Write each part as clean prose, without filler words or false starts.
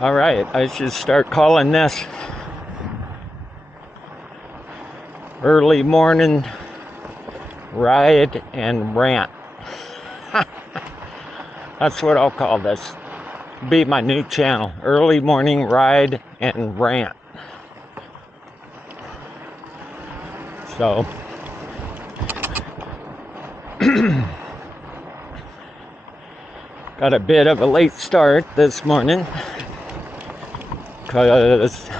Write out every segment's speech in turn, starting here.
All right, I should start calling this early morning ride and rant. That's what I'll call this. Be my new channel, early morning ride and rant. So got a bit of a late start this morning because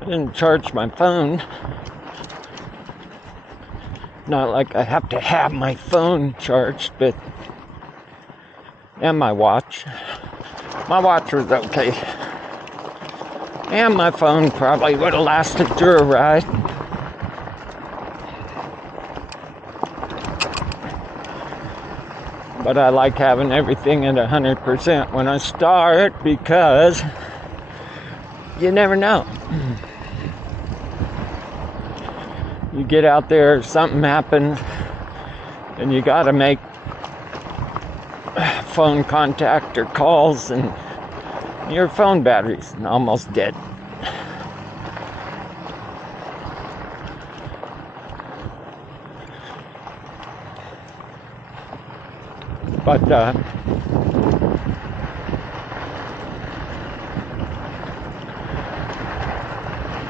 I didn't charge my phone. Not like I have to have my phone charged, but and my watch. My watch was okay. And my phone probably would have lasted through a ride. But I like having everything at 100% when I start because you never know. You get out there, something happens, and you gotta make phone contact or calls, and your phone battery's almost dead. But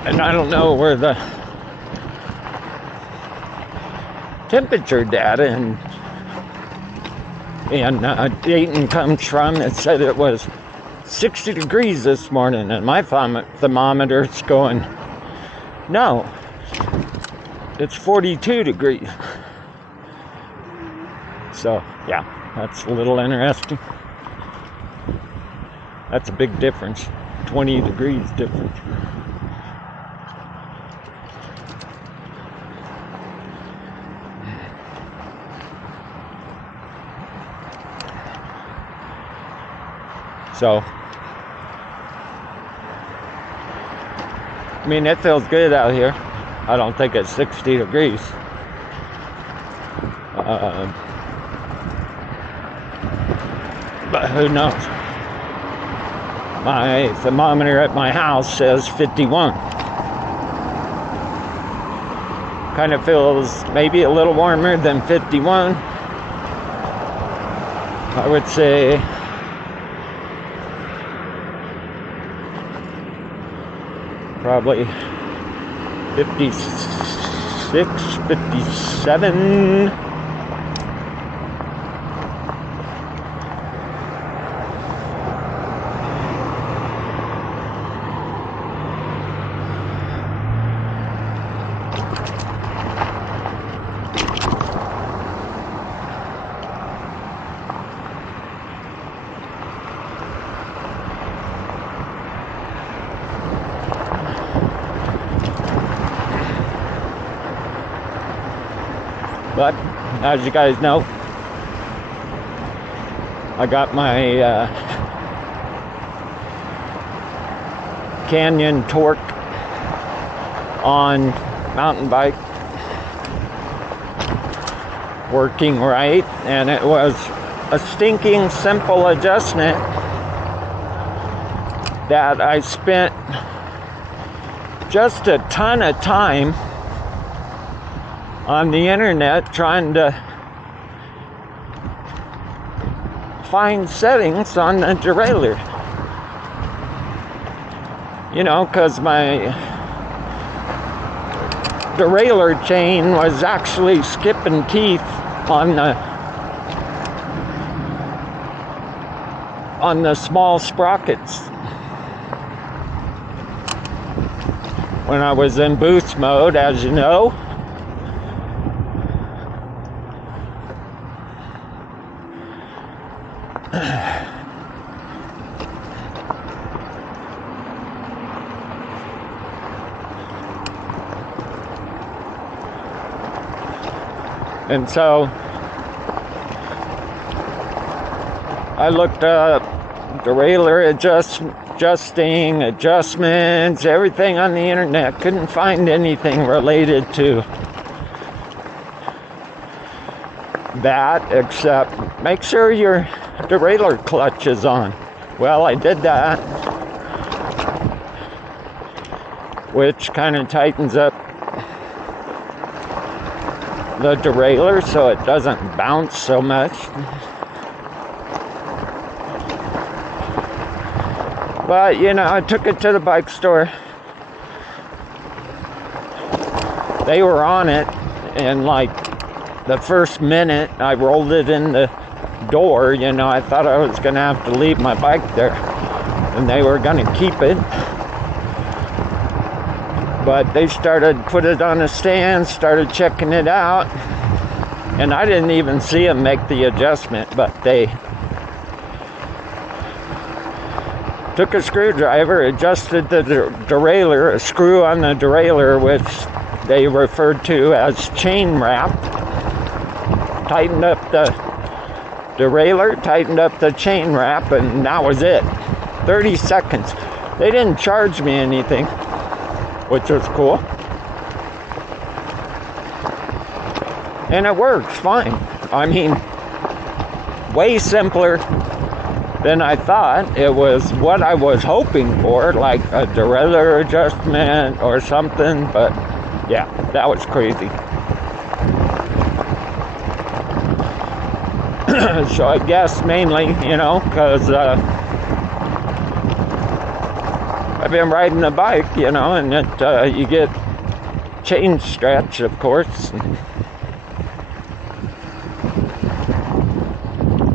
and I don't know where the temperature data in Dayton comes from. It said it was 60 degrees this morning, and my thermometer's going, no, it's 42 degrees. So yeah, that's a little interesting. That's a big difference, 20 degrees difference. So, I mean, it feels good out here. I don't think it's 60 degrees. But who knows? My thermometer at my house says 51. Kind of feels maybe a little warmer than 51. I would say probably 56, 57. But as you guys know, I got my Canyon Torque on mountain bike working right, and it was a stinking simple adjustment that I spent just a ton of time on the internet trying to find settings on the derailleur. You know, because my derailleur chain was actually skipping teeth on the small sprockets when I was in boost mode, as you know. And so I looked up derailleur adjustments, everything on the internet. Couldn't find anything related to that except make sure your derailleur clutch is on. Well, I did that, which kind of tightens up the derailleur so it doesn't bounce so much. But, you know, I took it to the bike store. They were on it, and like the first minute I rolled it in the door, you know, I thought I was gonna have to leave my bike there, and they were gonna keep it. But they put it on a stand, started checking it out, and I didn't even see them make the adjustment, but they took a screwdriver, adjusted the derailleur, a screw on the derailleur, which they referred to as chain wrap, tightened up the derailleur, tightened up the chain wrap, and that was it. 30 seconds. They didn't charge me anything, which was cool. And it works fine. I mean, way simpler than I thought. It was what I was hoping for, like a derailleur adjustment or something, but yeah, that was crazy. So I guess mainly, you know, because I've been riding a bike, you know, and you get chain stretch, of course.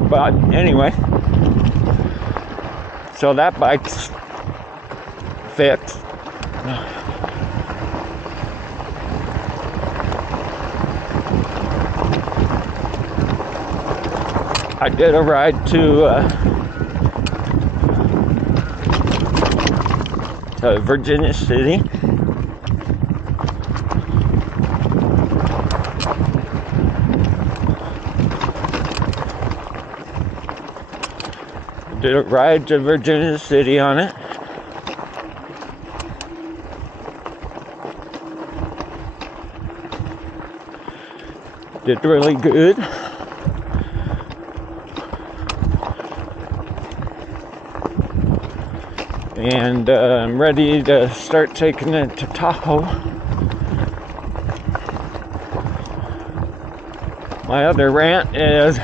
But anyway, so that bike's fixed. I did a ride to Virginia City. Did a ride to Virginia City on it. Did really good. And I'm ready to start taking it to Tahoe. My other rant is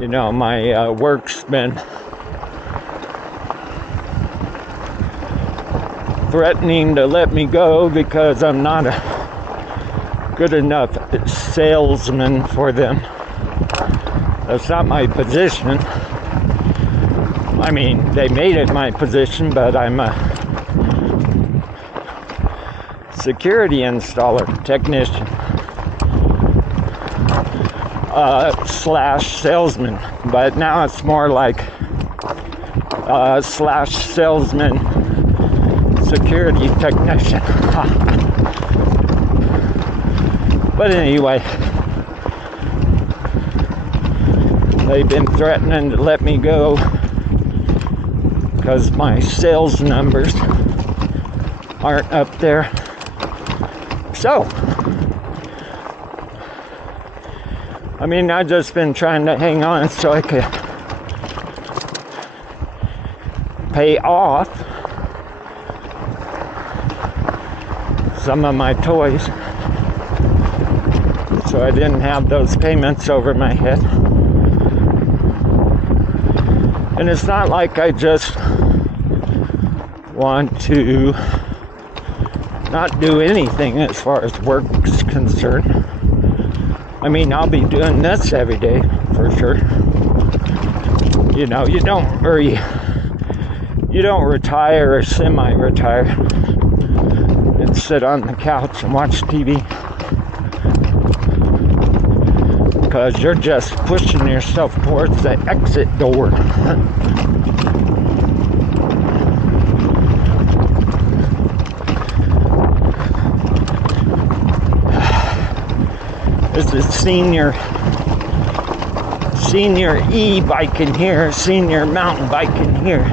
you know, my work's been threatening to let me go because I'm not a good enough salesman for them. That's not my position. I mean, they made it my position, but I'm a security installer technician slash salesman, but now it's more like slash salesman security technician. But anyway, they've been threatening to let me go because my sales numbers aren't up there. So, I mean, I've just been trying to hang on so I could pay off some of my toys, so I didn't have those payments over my head. And it's not like I just want to not do anything as far as work is concerned. I mean, I'll be doing this every day for sure. You know, you don't retire or semi-retire and sit on the couch and watch TV, because you're just pushing yourself towards the exit door. This is senior e-bike in here, senior mountain bike in here.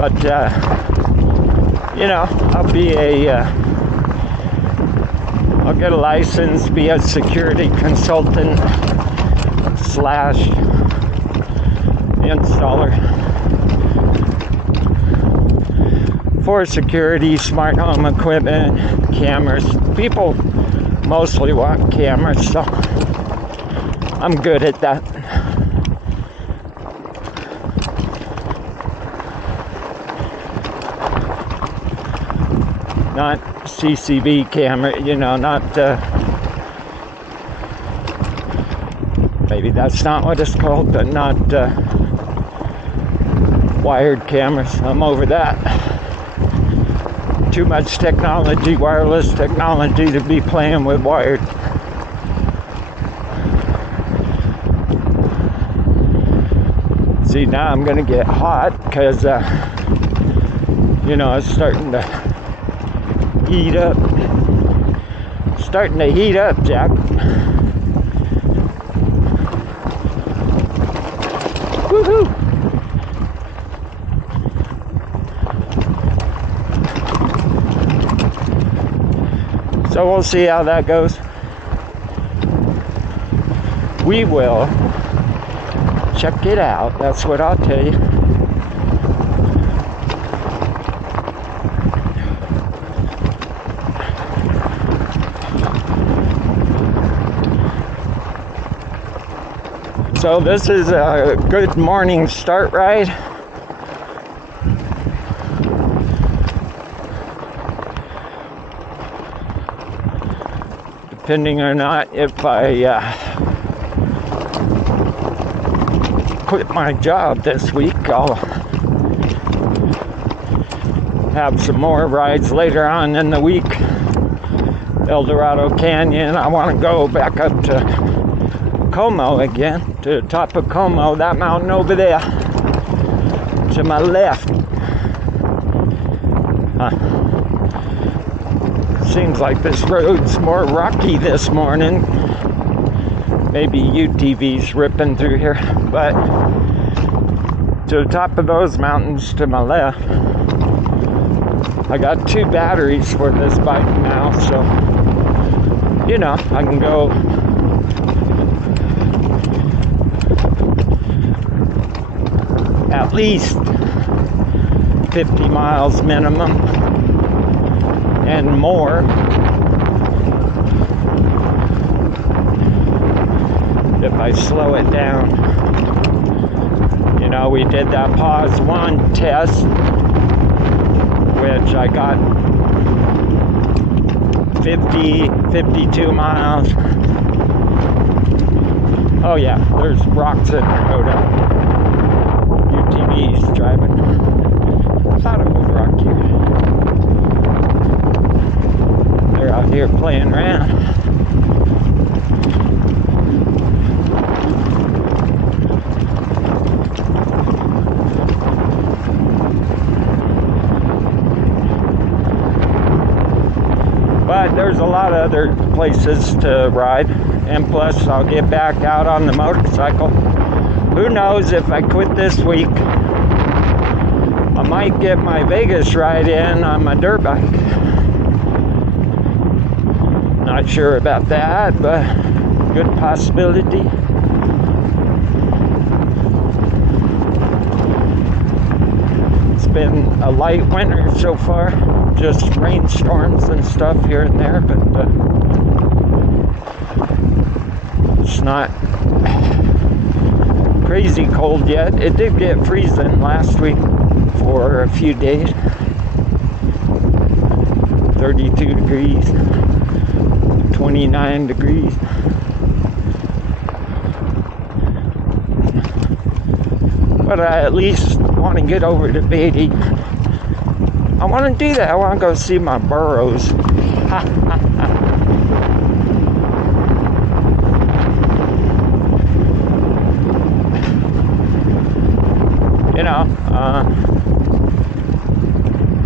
But, I'll get a license, be a security consultant / installer for security, smart home equipment, cameras. People mostly want cameras, so I'm good at that. Not CCTV camera, not, maybe that's not what it's called, but not wired cameras. I'm over that. Too much technology, wireless technology, to be playing with wired. See, now I'm gonna get hot because, it's starting to heat up. Starting to heat up, Jack. Woohoo! So we'll see how that goes. We will check it out. That's what I'll tell you. So this is a good morning start ride. Depending or not if I quit my job this week, I'll have some more rides later on in the week. El Dorado Canyon. I want to go back up to Como again, to the top of Como, that mountain over there, to my left. Seems like this road's more rocky this morning. Maybe UTV's ripping through here, but to the top of those mountains to my left. I got 2 batteries for this bike now, so I can go at least 50 miles minimum and more if I slow it down. We did that pause 1 test, which I got 52 miles. Oh yeah, there's rocks in the road out there. UTV's driving. I thought it was rocky. They're out here playing around. But there's a lot of other places to ride, and plus I'll get back out on the motorcycle. Who knows, if I quit this week, I might get my Vegas ride in on my dirt bike. Not sure about that, but good possibility. It's been a light winter so far, just rainstorms and stuff here and there, but it's not crazy cold yet. It did get freezing last week for a few days. 32 degrees, 29 degrees. But I at least want to get over to Beatty. I want to do that. I want to go see my burros.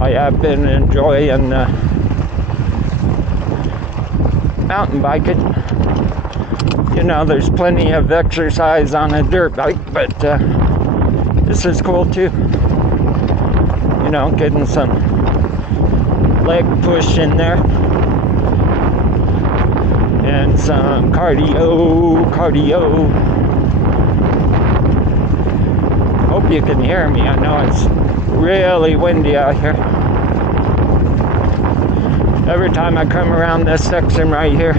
I have been enjoying mountain biking. There's plenty of exercise on a dirt bike, but this is cool too. getting some leg push in there. And some cardio. Hope you can hear me. I know it's really windy out here. Every time I come around this section right here,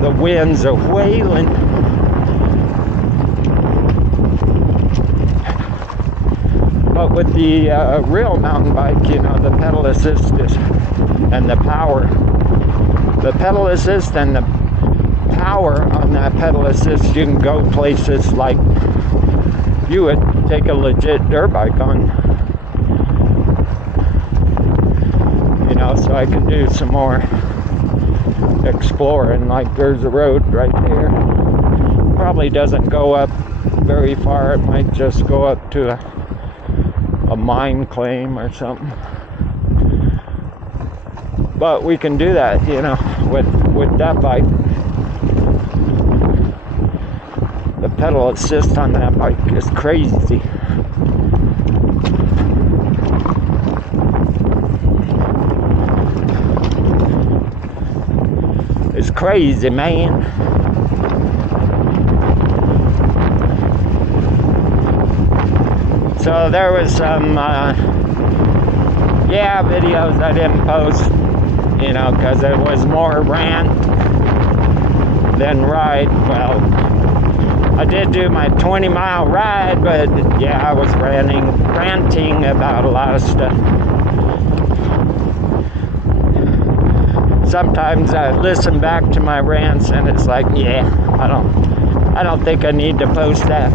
the winds are wailing. But with the real mountain bike, the pedal assist and the power. The pedal assist and the power on that pedal assist, you can go places like you would take a legit dirt bike on. So I can do some more exploring. Like there's a road right there. Probably doesn't go up very far. It might just go up to a mine claim or something. But we can do that, with that bike. The pedal assist on that bike is crazy. It's crazy, man. So there was some, videos I didn't post, because it was more rant than ride. Well, I did do my 20-mile ride, but I was ranting about a lot of stuff. Sometimes I listen back to my rants and it's like, I don't think I need to post that.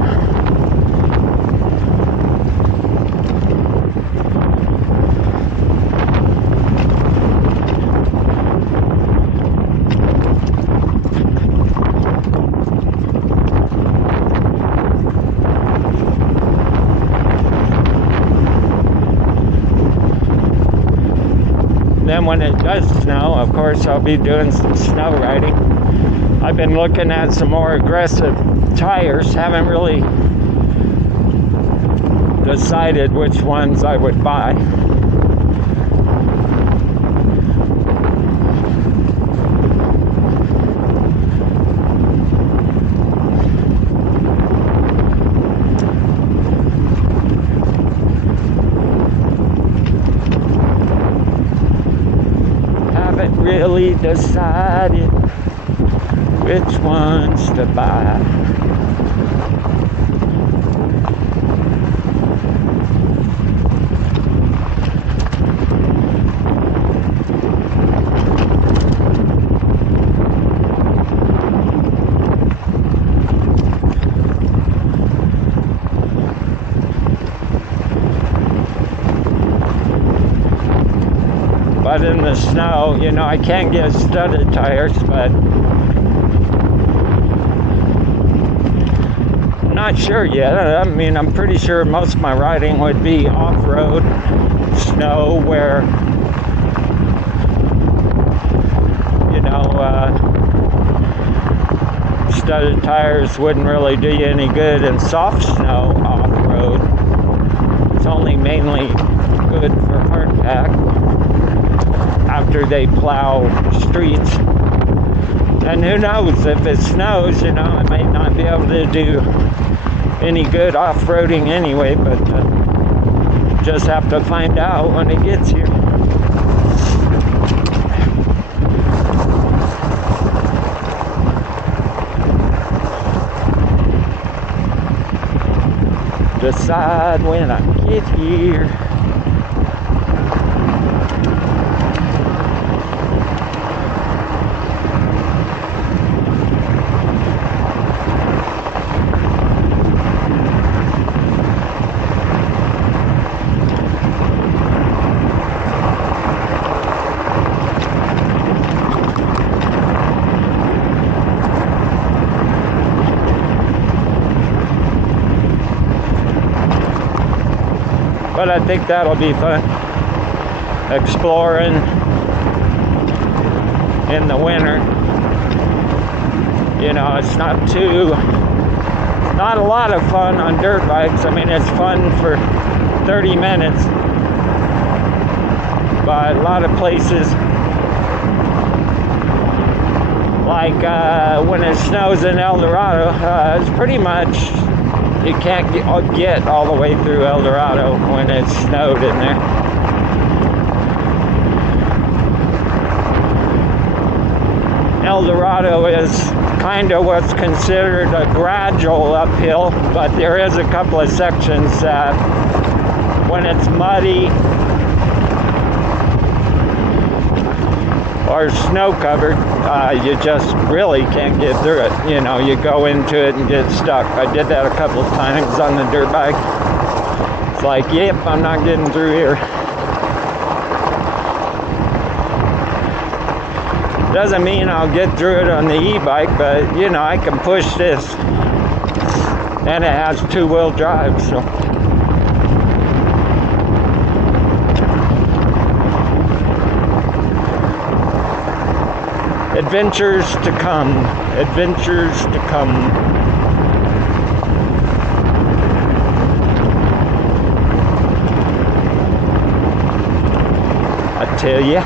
Then when it does snow, of course, I'll be doing some snow riding. I've been looking at some more aggressive tires. Haven't really decided which ones I would buy. Really decided which ones to buy. But in the snow, I can't get studded tires, but I'm not sure yet. I mean, I'm pretty sure most of my riding would be off-road snow where, studded tires wouldn't really do you any good in soft snow off-road. It's only mainly good for hardpack after they plow streets. And who knows, if it snows, I may not be able to do any good off-roading anyway, but just have to find out when it gets here. Decide when I get here. But I think that'll be fun, exploring in the winter. It's not a lot of fun on dirt bikes. I mean, it's fun for 30 minutes. But a lot of places, like when it snows in El Dorado, it's pretty much, you can't get all the way through El Dorado when it's snowed in there. El Dorado is kind of what's considered a gradual uphill, but there is a couple of sections that when it's muddy or snow covered, you just really can't get through it. You know, you go into it and get stuck. I did that a couple of times on the dirt bike. It's like, yep, I'm not getting through here. Doesn't mean I'll get through it on the e-bike, but you know, I can push this. And it has two-wheel drive, so. Adventures to come. Adventures to come. I tell ya.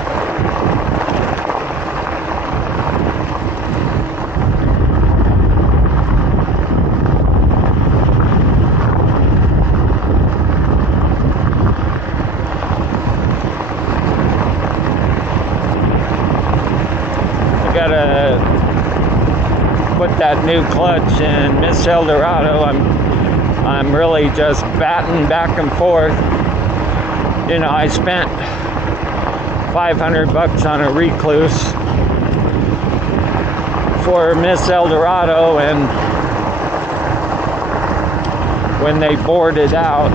Gotta put that new clutch in Miss El Dorado. I'm really just batting back and forth. You know, I spent $500 on a recluse for Miss El Dorado, and when they bored it out,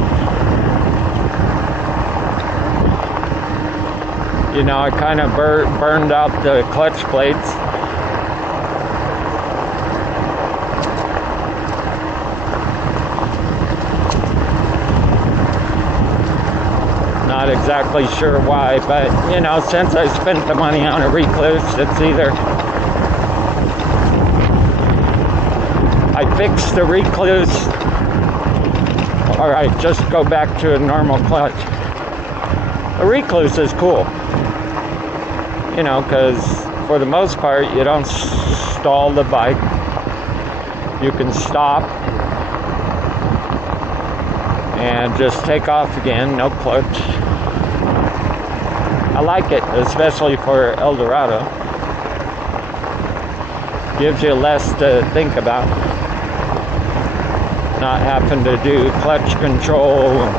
you know, I kind of burned out the clutch plates. Not exactly sure why, but you know, since I spent the money on a recluse, it's either I fix the recluse or I just go back to a normal clutch. A recluse is cool, you know, because for the most part you don't stall the bike. You can stop and just take off again, no clutch. I like it, especially for El Dorado. Gives you less to think about. Not having to do clutch control and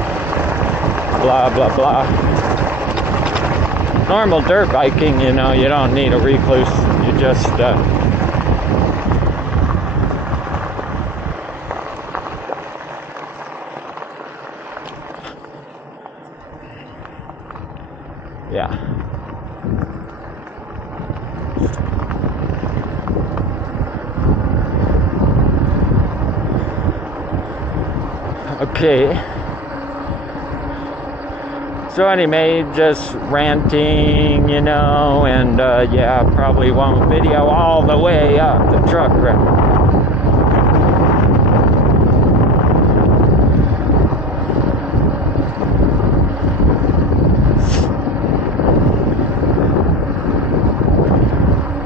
blah, blah, blah. Normal dirt biking, you know, you don't need a recluse. You just, yeah. Okay. So anyway, just ranting, you know, and yeah, probably won't video all the way up the truck route.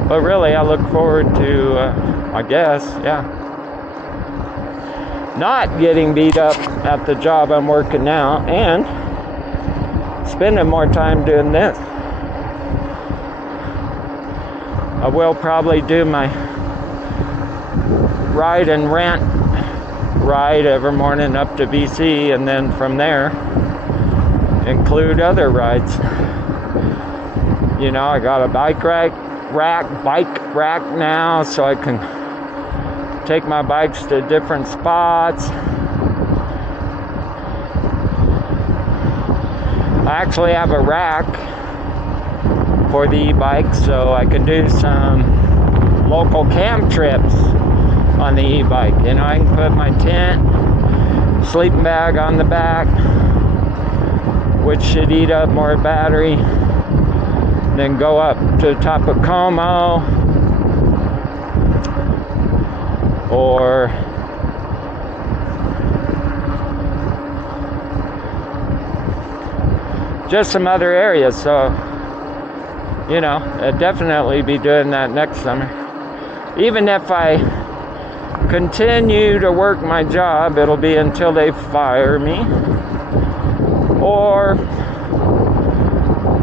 But really, I look forward to, I guess, yeah, not getting beat up at the job I'm working now, and spending more time doing this. I will probably do my Ride and Rant ride every morning up to BC, and then from there include other rides. You know, I got a bike rack now, so I can take my bikes to different spots. I actually have a rack for the e-bike, so I can do some local camp trips on the e-bike. You know, I can put my tent, sleeping bag on the back, which should eat up more battery, then go up to the top of Como, or just some other areas. So, you know, I'd definitely be doing that next summer. Even if I continue to work my job, it'll be until they fire me, or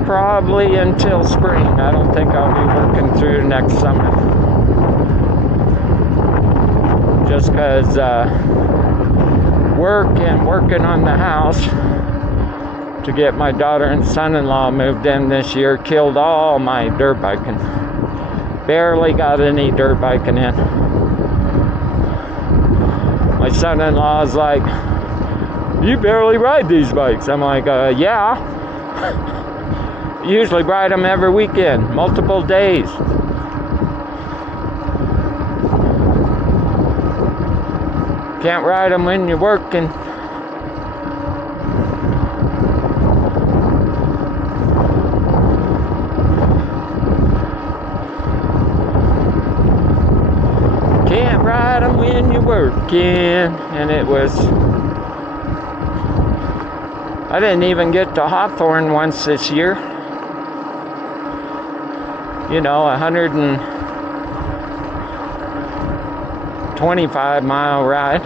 probably until spring. I don't think I'll be working through next summer, just because working on the house to get my daughter and son-in-law moved in this year killed all my dirt biking. Barely got any dirt biking in. My son-in-law's like, you barely ride these bikes. I'm like, yeah. Usually ride them every weekend, multiple days. Can't ride them when you're working. Can't ride them when you're working. And it was, I didn't even get to Hawthorne once this year. You know, 125-mile ride.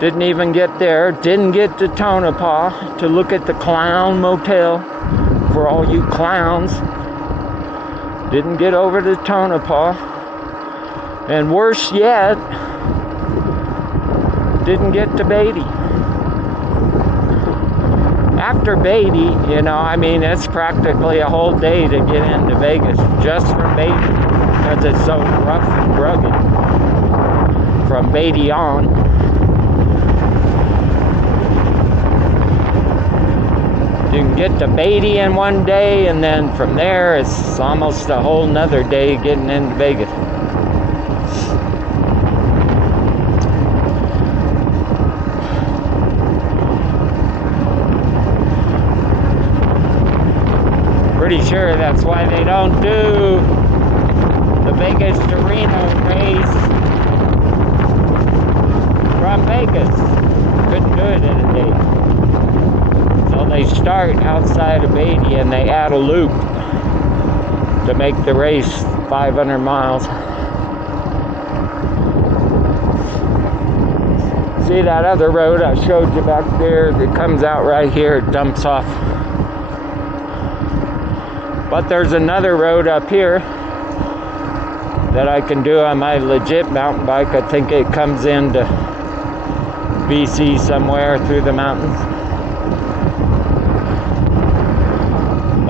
Didn't even get there. Didn't get to Tonopah to look at the clown motel for all you clowns. Didn't get over to Tonopah. And worse yet, didn't get to Beatty. After Beatty, you know, I mean, it's practically a whole day to get into Vegas just from Beatty, because it's so rough and rugged from Beatty on. You can get to Beatty in one day, and then from there it's almost a whole nother day getting into Vegas. Pretty sure that's why they don't do the Vegas to Reno race from Vegas. Couldn't do it in a day. So they start outside of Beatty and they add a loop to make the race 500 miles. See that other road I showed you back there? It comes out right here, it dumps off. But there's another road up here that I can do on my legit mountain bike. I think it comes into BC somewhere through the mountains.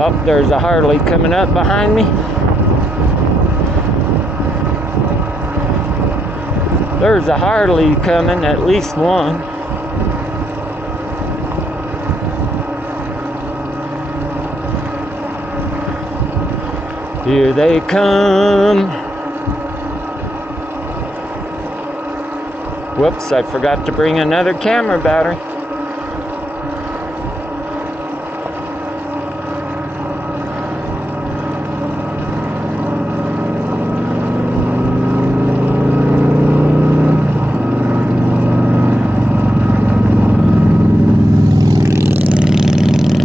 Oh, there's a Harley coming up behind me. There's a Harley coming, at least one. Here they come. Whoops, I forgot to bring another camera battery.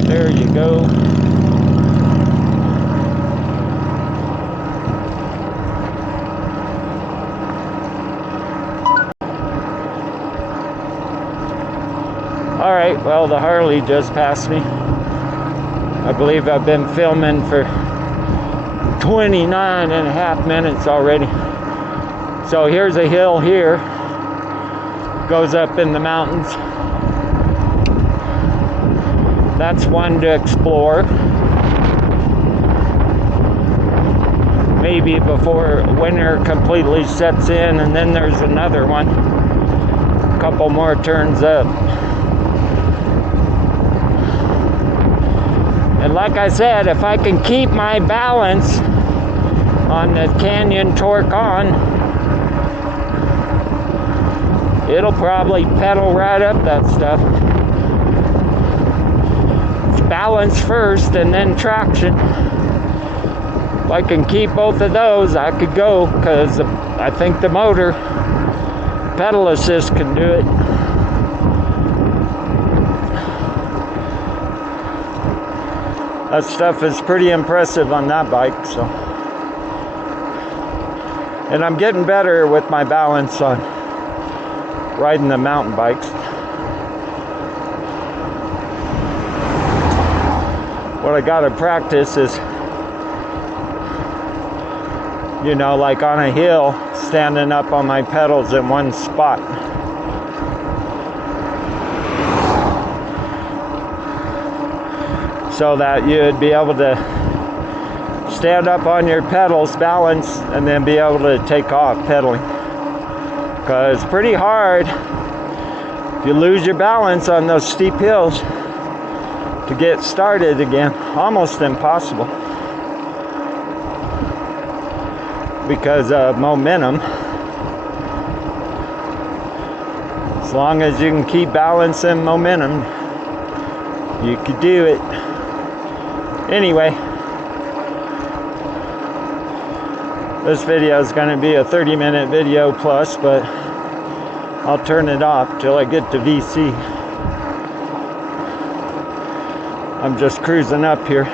There you go. Alright, well, the Harley just passed me. I believe I've been filming for 29 and a half minutes already. So here's a hill here. Goes up in the mountains. That's one to explore. Maybe before winter completely sets in, and then there's another one. A couple more turns up. And like I said, if I can keep my balance on the Canyon Torque on, it'll probably pedal right up that stuff. It's balance first and then traction. If I can keep both of those, I could go, because I think the motor pedal assist can do it. That stuff is pretty impressive on that bike, so. And I'm getting better with my balance on riding the mountain bikes. What I gotta practice is, you know, like on a hill, standing up on my pedals in one spot. So that you'd be able to stand up on your pedals, balance, and then be able to take off pedaling. Because it's pretty hard if you lose your balance on those steep hills to get started again. Almost impossible because of momentum. As long as you can keep balancing momentum, you could do it. Anyway, this video is going to be a 30-minute video plus, but I'll turn it off till I get to VC. I'm just cruising up here,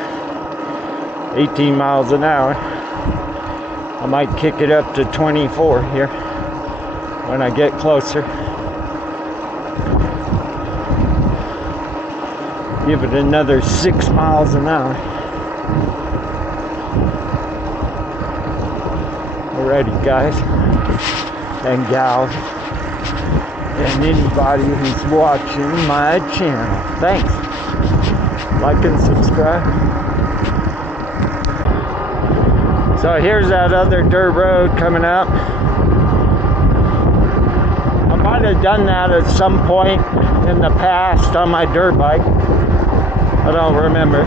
18 miles an hour. I might kick it up to 24 here when I get closer. Give it another 6 miles an hour. Alrighty, guys and gals, and anybody who's watching my channel, thanks. Like and subscribe. So here's that other dirt road coming up. I might have done that at some point in the past on my dirt bike. I don't remember.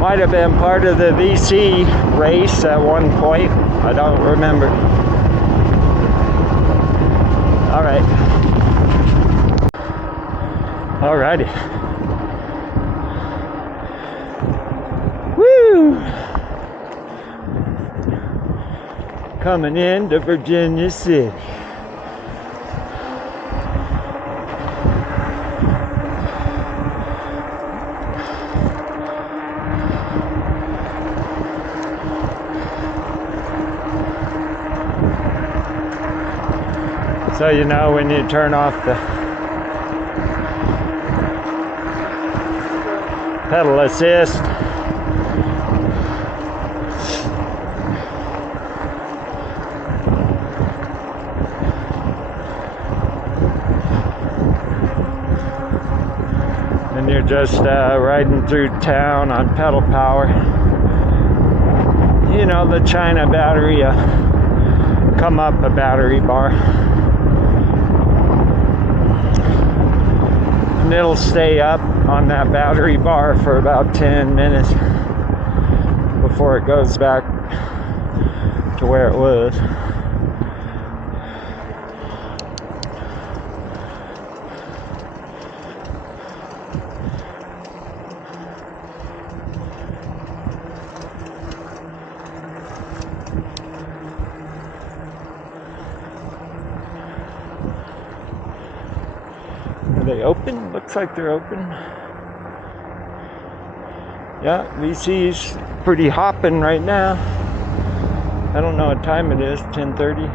Might have been part of the VC race at one point. I don't remember. Alright. Alrighty. Woo! Coming into Virginia City. So you know when you turn off the pedal assist, and you're just riding through town on pedal power. You know, the China battery come up a battery bar. And it'll stay up on that battery bar for about 10 minutes before it goes back to where it was. Are they open? Looks like they're open. Yeah, VC's pretty hopping right now. I don't know what time it is, 10:30.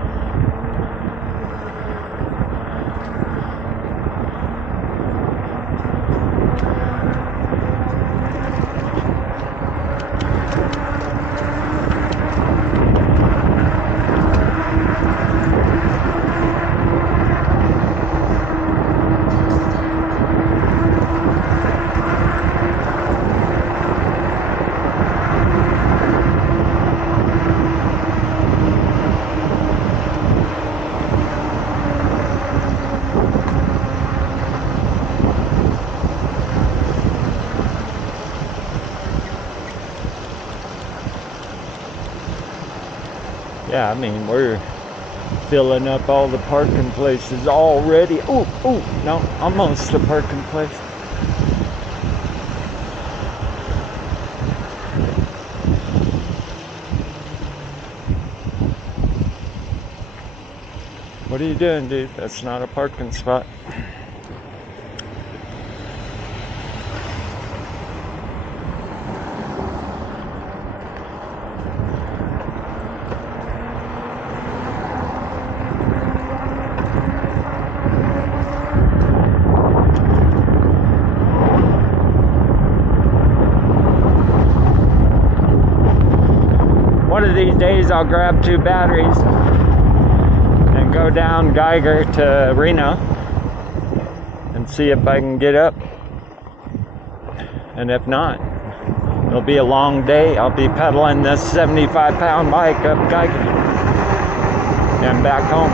Yeah, I mean, we're filling up all the parking places already. No, almost a parking place. What are you doing, dude? That's not a parking spot. of these days I'll grab 2 batteries and go down Geiger to Reno and see if I can get up. And if not, it'll be a long day. I'll be pedaling this 75-pound bike up Geiger and back home.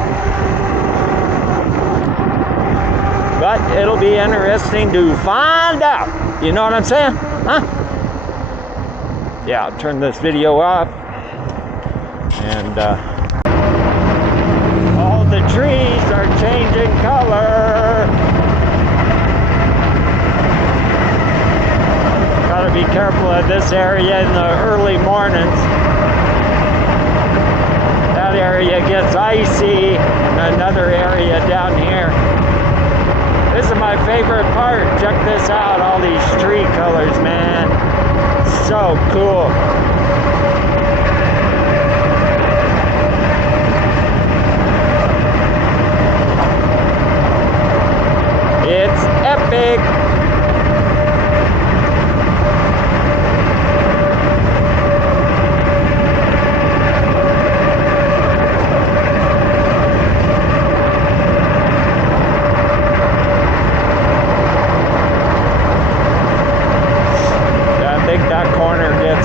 But it'll be interesting to find out. You know what I'm saying? Huh? Yeah, I'll turn this video off. And all the trees are changing color. Gotta be careful of this area in the early mornings. That area gets icy, and another area down here. This is my favorite part. Check this out, all these tree colors, man. So cool. It's epic.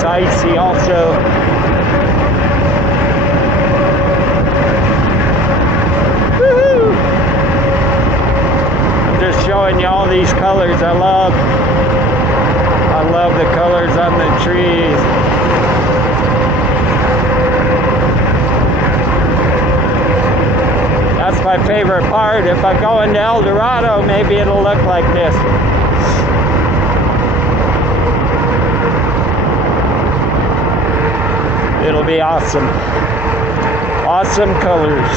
Icy also. Woohoo! I'm just showing you all these colors I love. I love the colors on the trees. That's my favorite part. If I go into El Dorado, maybe it'll look like this. It'll be awesome. Awesome colors.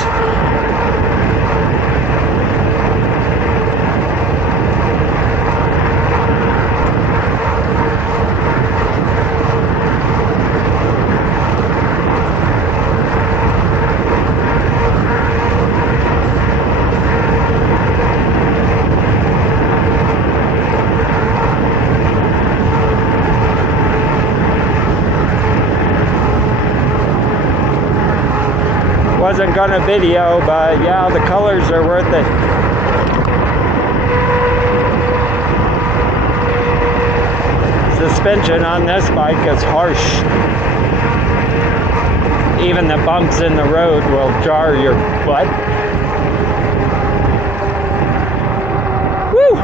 Wasn't gonna video, but yeah, the colors are worth it. Suspension on this bike is harsh. Even the bumps in the road will jar your butt. Woo!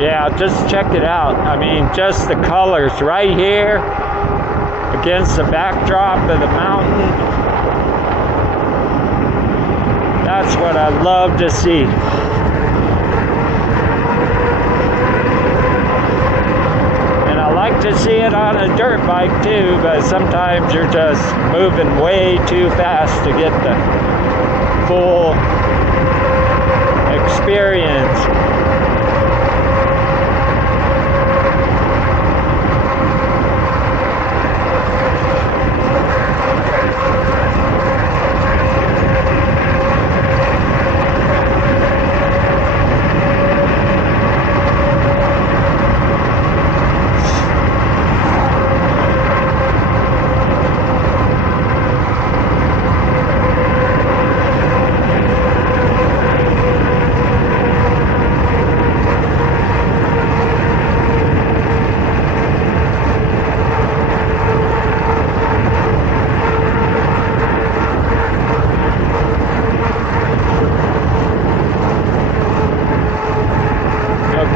Yeah, just check it out. I mean, just the colors right here against the backdrop of the mountain. That's what I love to see. And I like to see it on a dirt bike too, but sometimes you're just moving way too fast to get the full experience.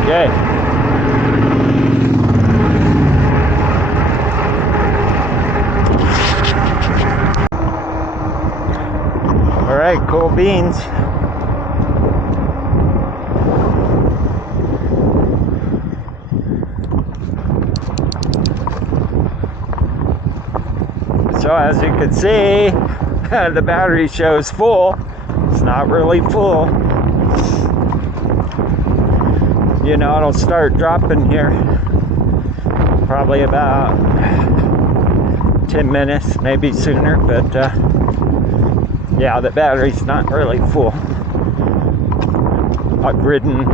Okay. All right, cool beans. So as you can see, the battery shows full. It's not really full. You know, it'll start dropping here probably about 10 minutes, maybe sooner, but yeah, the battery's not really full. I've ridden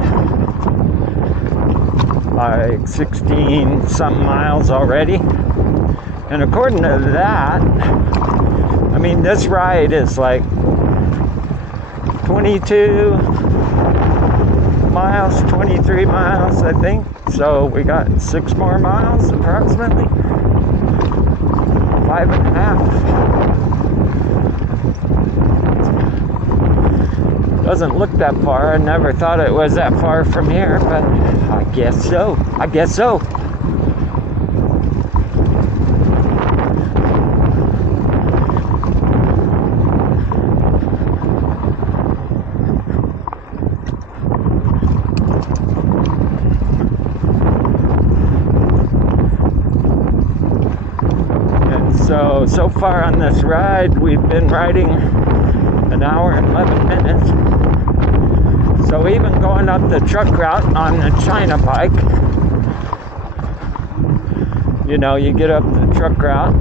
like 16 something miles already. And according to that, I mean, this ride is like 22 miles, 23 miles, I think. So we got 6 more miles approximately. 5.5. Doesn't look that far. I never thought it was that far from here, but I guess so. I guess so. And so far on this ride, we've been riding an hour and 11 minutes. So even going up the truck route on the China bike, you know, you get up the truck route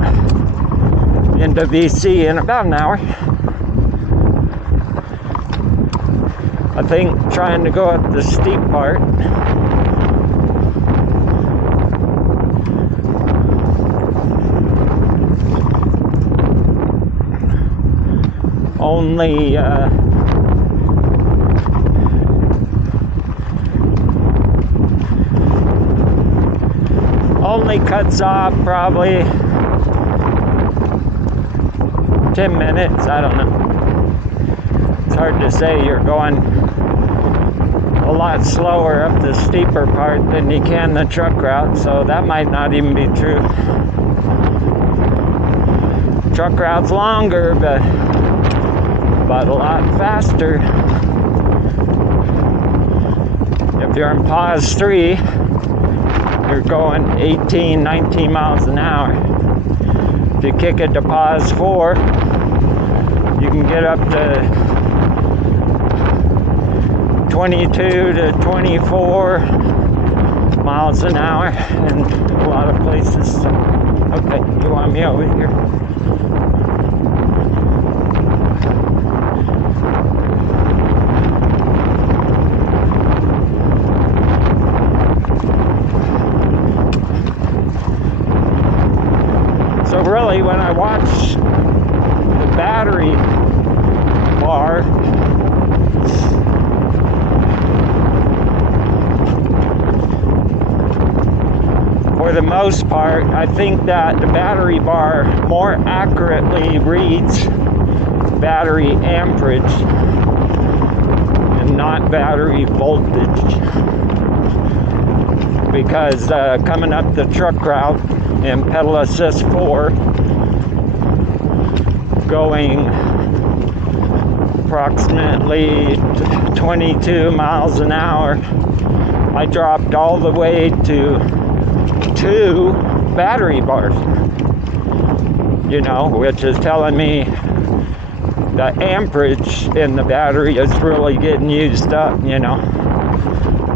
into VC in about an hour. I think trying to go up the steep part, only cuts off probably 10 minutes. I don't know. It's hard to say. You're going a lot slower up the steeper part than you can the truck route, so that might not even be true. Truck route's longer, but a lot faster. If you're in pause 3, you're going 18, 19 miles an hour. If you kick it to pause 4, you can get up to 22 to 24 miles an hour in a lot of places. So, okay, you want me over here? So really, when I watch the battery bar, for the most part, I think that the battery bar more accurately reads battery amperage and not battery voltage. Because coming up the truck route in pedal assist 4, going approximately 22 miles an hour, I dropped all the way to 2 battery bars, you know, which is telling me the amperage in the battery is really getting used up, you know,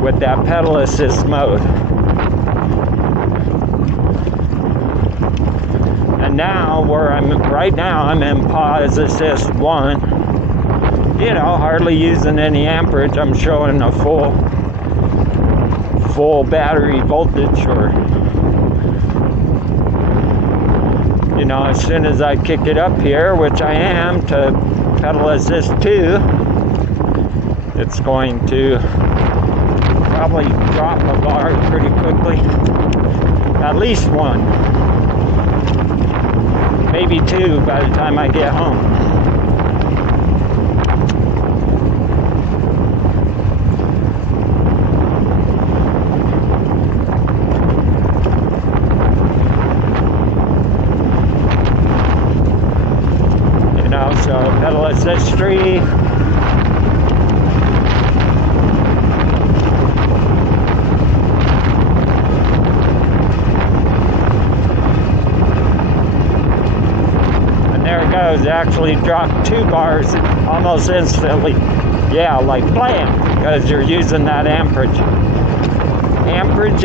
with that pedal assist mode. And now right now I'm in pause assist 1, you know, hardly using any amperage. I'm showing a full battery voltage, or, you know, as soon as I kick it up here, which I am, to pedal assist 2, it's going to probably drop a bar pretty quickly. At least 1. Maybe 2 by the time I get home. You know, so pedal assist 3. It actually dropped 2 bars almost instantly. Yeah, like blam, because you're using that amperage. Amperage.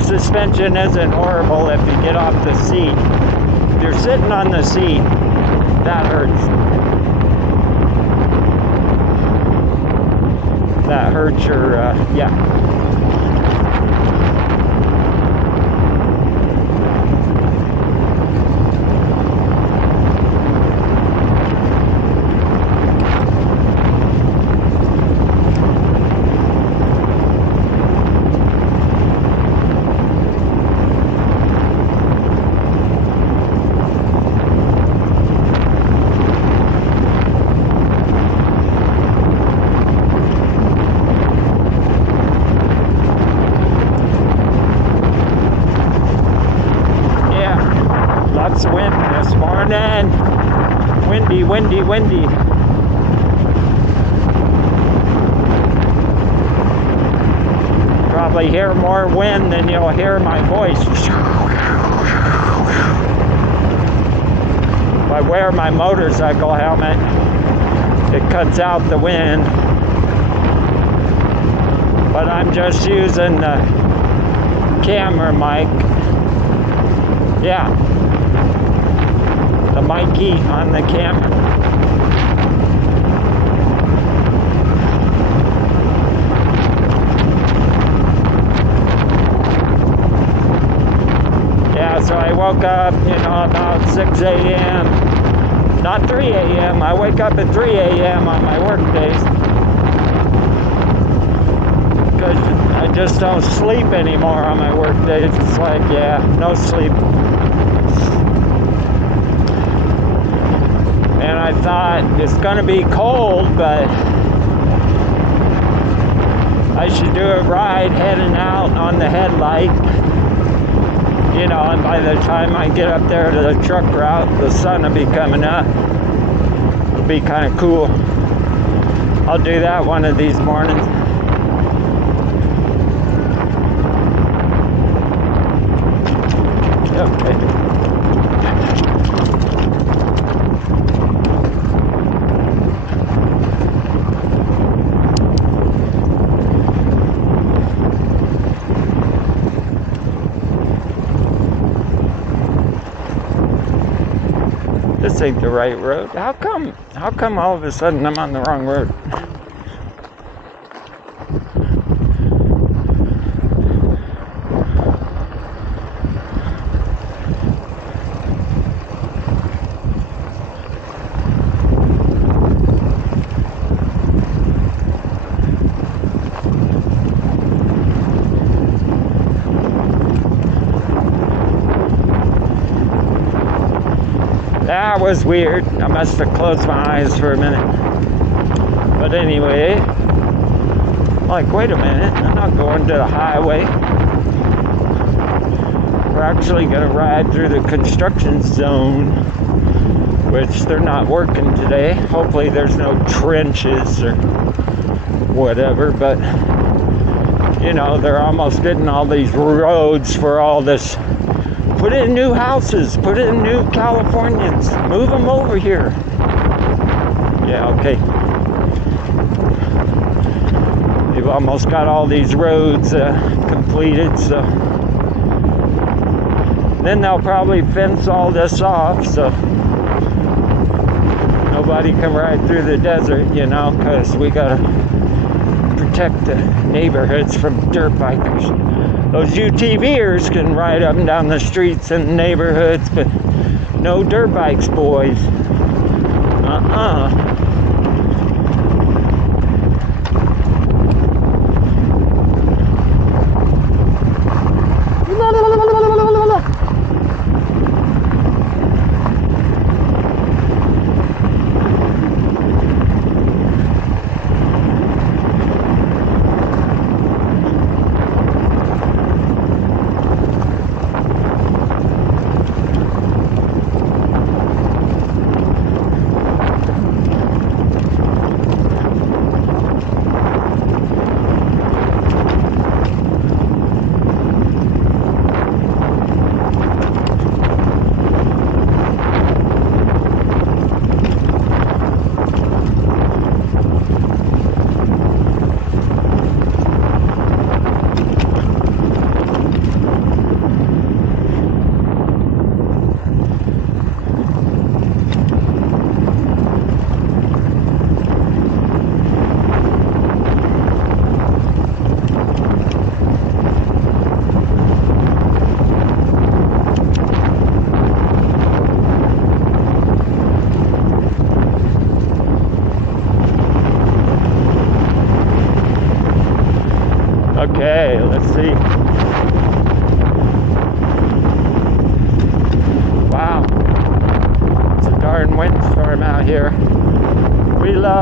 brake suspension isn't horrible if you get off the seat. If you're sitting on the seat, that hurts. That hurts your, yeah. Lots of wind this morning. Windy, windy, windy. Probably hear more wind than you'll hear my voice. If I wear my motorcycle helmet, it cuts out the wind. But I'm just using the camera mic. Yeah. The Mikey on the camera. Yeah, so I woke up, about 6 a.m. Not 3 a.m. I wake up at 3 a.m. on my work days. Because I just don't sleep anymore on my work days. It's like, yeah, no sleep. And I thought it's going to be cold, but I should do a ride heading out on the headlight. And by the time I get up there to the truck route, the sun will be coming up. It'll be kind of cool. I'll do that one of these mornings. Okay. This ain't the right road. How come all of a sudden I'm on the wrong road? That was weird. I must have closed my eyes for a minute. But anyway, I'm like, wait a minute, I'm not going to the highway. We're actually going to ride through the construction zone, which they're not working today. Hopefully there's no trenches or whatever, but they're almost getting all these roads for all this. Put in new houses, put in new Californians, move them over here. Yeah, okay. They've almost got all these roads completed, so then they'll probably fence all this off so nobody can ride through the desert, because we gotta protect the neighborhoods from dirt bikers. Those UTVers can ride up and down the streets and neighborhoods, but no dirt bikes, boys.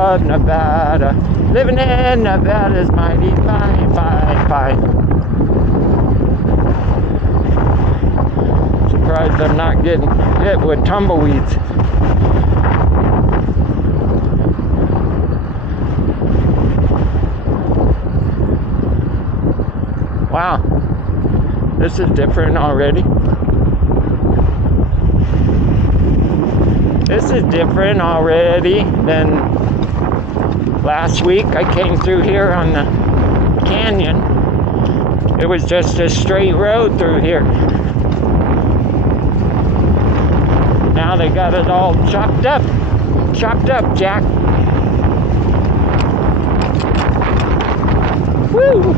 of Nevada. Living in Nevada's mighty fine, fine, fine. Surprised I'm not getting hit with tumbleweeds. Wow, this is different already. This is different already than last week. I came through here on the canyon. It was just a straight road through here. Now they got it all chopped up. Chopped up, Jack. Woo!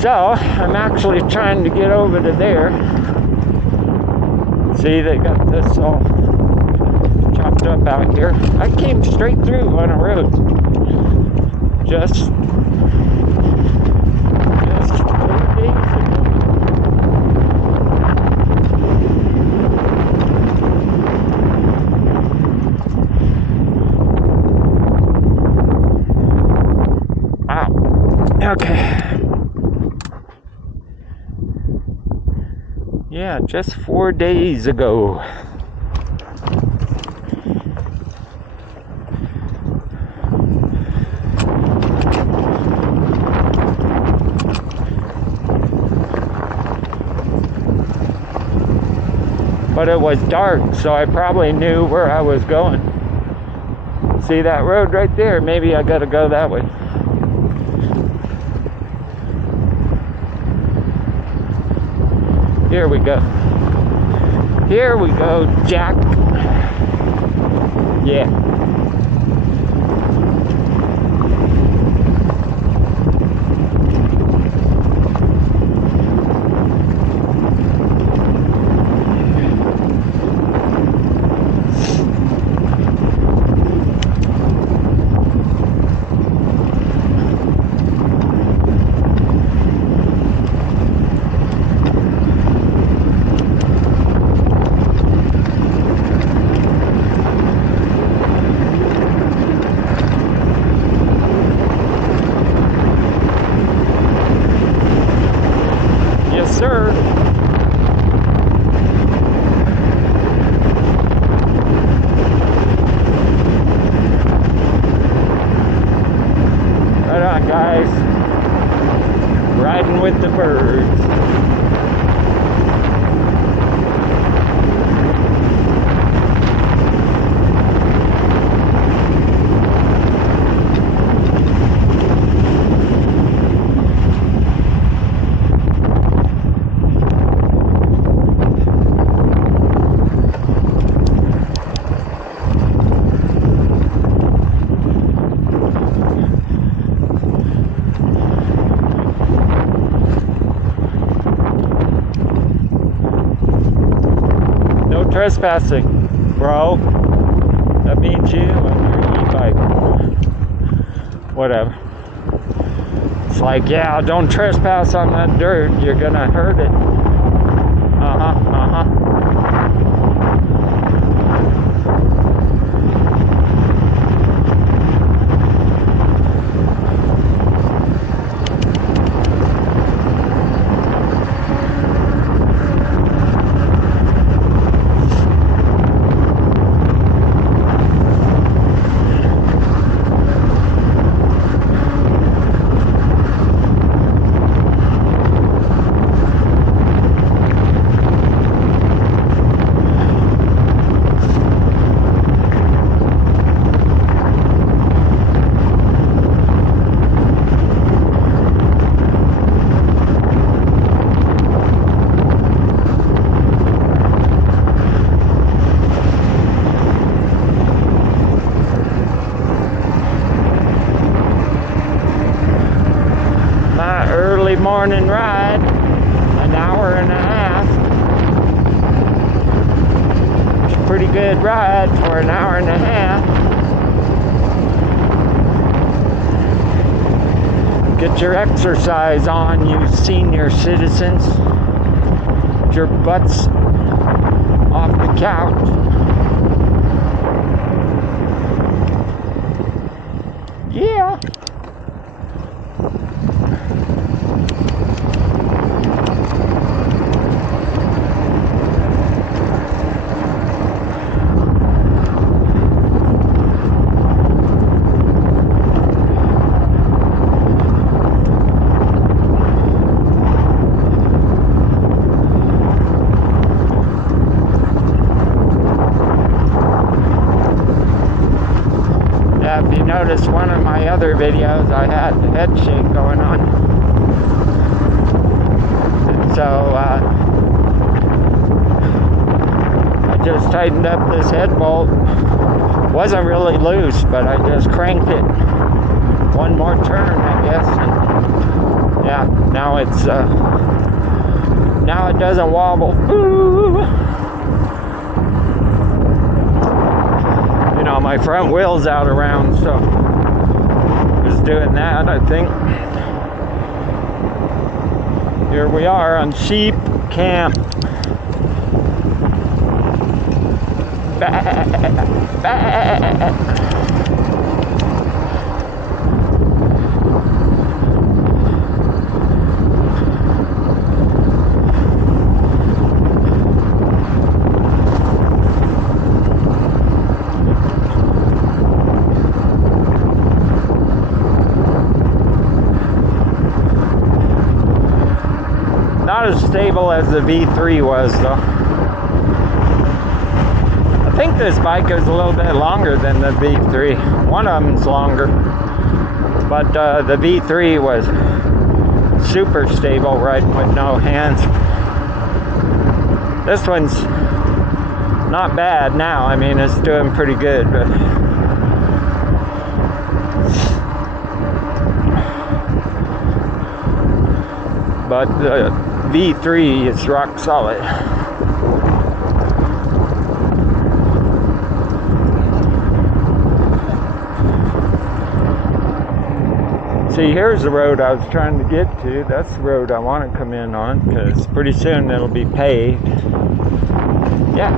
So, I'm actually trying to get over to there. See, they got this all chopped up out here. I came straight through on a road. Just 4 days ago. Wow. Okay. Yeah, just 4 days ago. But it was dark, so I probably knew where I was going. See that road right there? Maybe I gotta go that way. Here we go. Here we go, Jack. Yeah. Sir. Right on, guys. Riding with the birds. Trespassing, bro. That means you on your e-bike. Whatever. It's like, yeah, don't trespass on that dirt. You're gonna hurt it. Morning ride, an hour and a half. It's a pretty good ride for an hour and a half. Get your exercise on, you senior citizens. Get your butts off the couch. Yeah. If you notice one of my other videos, I had the head shake going on. And so, I just tightened up this head bolt. Wasn't really loose, but I just cranked it one more turn, I guess. And yeah, now it's, now it doesn't wobble. Ooh. You know, my front wheel's out around, so was doing that, I think. Here we are on sheep camp. Not as stable as the V3 was, though. I think this bike is a little bit longer than the V3. One of them's longer, but the V3 was super stable riding with no hands. This one's not bad now. I mean, it's doing pretty good, but the V3 is rock solid. See, here's the road I was trying to get to. That's the road I want to come in on, because pretty soon it'll be paved. Yeah.